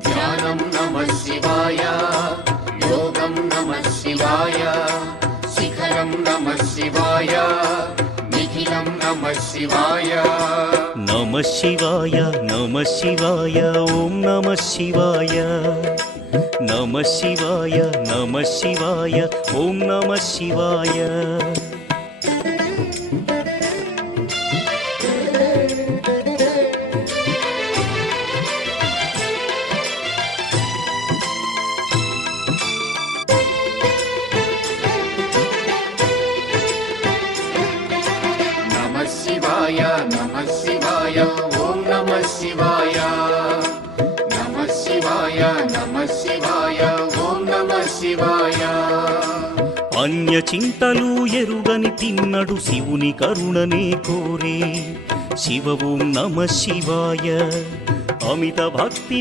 ధ్యానం నమః శివాయ, యోగం నమః శివాయ, శిఖరం నమః శివాయ, నిఖిలం నమః శివాయ. నమః శివాయ నమః శివాయ ఓం నమః శివాయ. నమః శివాయ నమః శివాయ ఓం నమః శివాయ. నమః శివాయ నమః శివాయ ఓం నమః శివాయ. నమః శివాయ నమః శివాయ ఓం నమః శివాయ. అన్య చింతలు ఎరుగని తిన్నడు శివుని కరుణనే కోరే. శివ ఓం నమః శివాయ. అమిత భక్తి